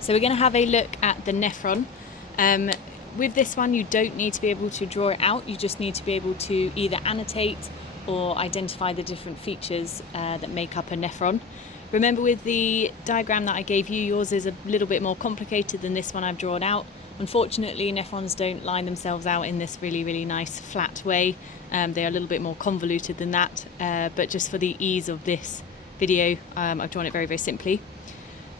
So we're going to have a look at the nephron. With this one, you don't need to be able to draw it out, you just need to be able to either annotate or identify the different features that make up a nephron. Remember, with the diagram that I gave you, yours is a little bit more complicated than this one I've drawn out. Unfortunately, nephrons don't line themselves out in this really nice flat way. They're a little bit more convoluted than that, but just for the ease of this video, I've drawn it very simply.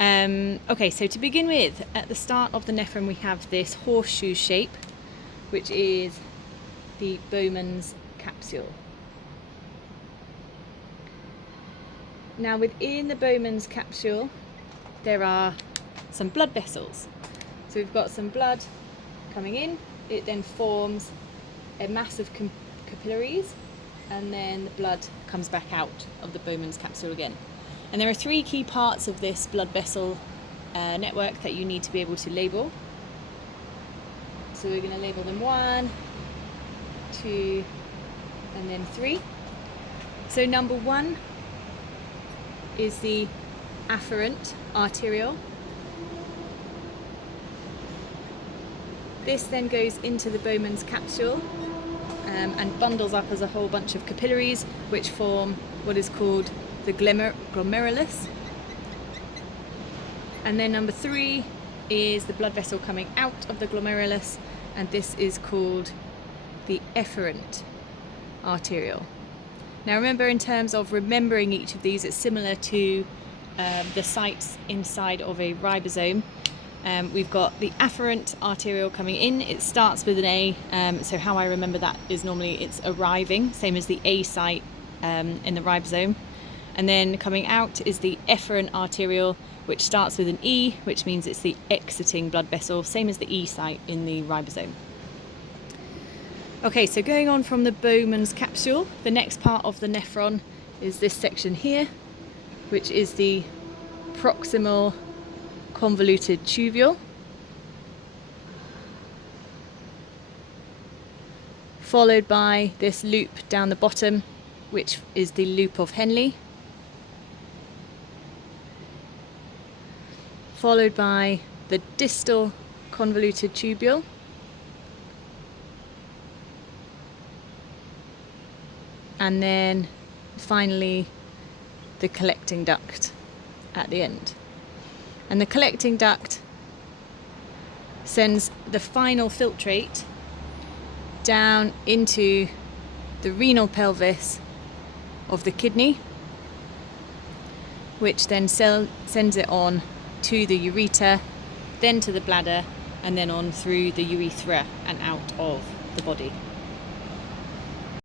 Okay, so to begin with, at the start of the nephron we have this horseshoe shape, which is the Bowman's capsule. Now within the Bowman's capsule there are some blood vessels. So we've got some blood coming in, it then forms a mass of capillaries, and then the blood comes back out of the Bowman's capsule again. And there are three key parts of this blood vessel network that you need to be able to label. So we're going to label them 1, 2, and then 3. So number 1 is the afferent arteriole. This then goes into the Bowman's capsule and bundles up as a whole bunch of capillaries, which form what is called the glomerulus. And then number 3 is the blood vessel coming out of the glomerulus, and this is called the efferent arteriole. Now remember, in terms of remembering each of these, it's similar to the sites inside of a ribosome. We've got the afferent arteriole coming in, it starts with an A, so how I remember that is normally it's arriving, same as the A site in the ribosome. And then coming out is the efferent arteriole, which starts with an E, which means it's the exiting blood vessel, same as the E site in the ribosome. Okay, so going on from the Bowman's capsule, the next part of the nephron is this section here, which is the proximal convoluted tubule, followed by this loop down the bottom, which is the loop of Henle, followed by the distal convoluted tubule, and then finally the collecting duct at the end. And the collecting duct sends the final filtrate down into the renal pelvis of the kidney, which then sends it on to the ureter, then to the bladder, and then on through the urethra and out of the body.